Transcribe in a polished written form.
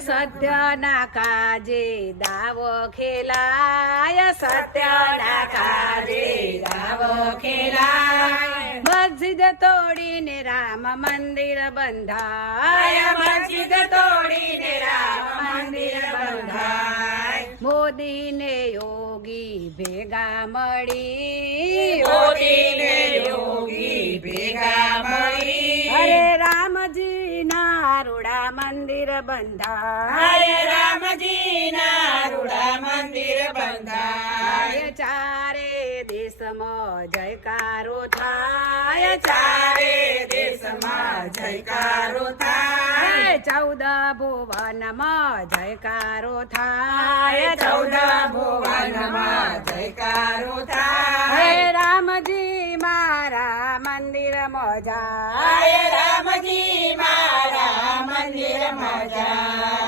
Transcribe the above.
સત્યના કાજે દાવ ખેલાય, સત્યના કાજે દાવ ખેલાય. મસ્જિદ તોડીને રામ મંદિર બંધાય, મસ્જિદ તોડીને રામ મંદિર બંધાય. મોદી ને યોગી ભેગા મળી, મોદી ને યોગી ભેગા મળી. અરે રામજી ના રૂડા મંદિર બંધાય, રામજી ના રૂડા મંદિર બંધાય. ચારે દેશમાં જયકારો થાય, ચારે દેશમાં જયકારો થાય. 14 ભુવનમાં જયકારો થાય, 14 ભુવનમાં જયકારો થાય. રામજી મારા મંદિર મજા, રામજી મારા મંદિર મજા.